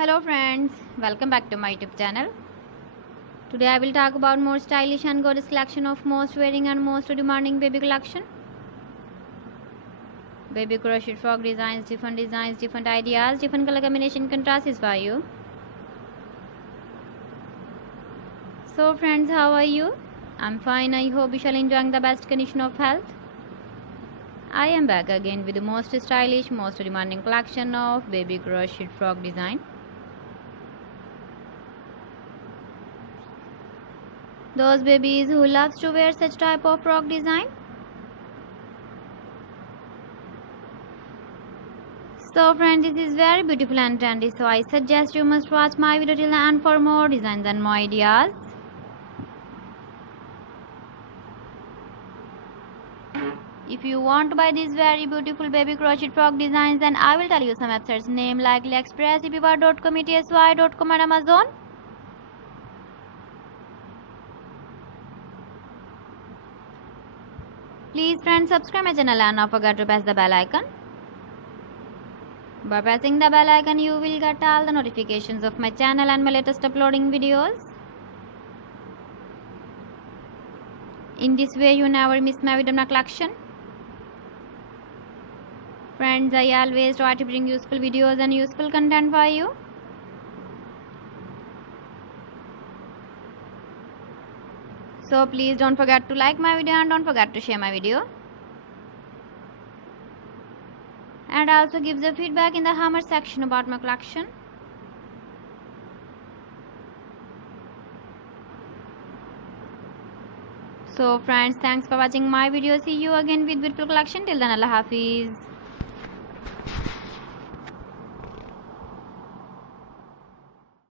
Hello friends, welcome back to my YouTube channel. Today I will talk about more stylish and gorgeous collection of most wearing and most demanding baby collection. Baby crochet frog designs, different ideas, different color combination contrasts for you. So friends, how are you? I'm fine. I hope you shall enjoying the best condition of health. I am back again with the most stylish, most demanding collection of baby crochet frog design. Those babies who loves to wear such type of frog design. So friends, this is very beautiful and trendy, so I suggest you must watch my video till the end for more designs and more ideas. If you want to buy these very beautiful baby crochet frog designs, then I will tell you some websites name like AliExpress, eBay.com, ETSY.com and Amazon. Please friends, subscribe my channel and not forget to press the bell icon. By pressing the bell icon, you will get all the notifications of my channel and my latest uploading videos. In this way, you never miss my video collection. Friends, I always try to bring useful videos and useful content for you. So please don't forget to like my video and don't forget to share my video. And also give the feedback in the comment section about my collection. So friends, thanks for watching my video. See you again with beautiful collection. Till then, Allah Hafiz.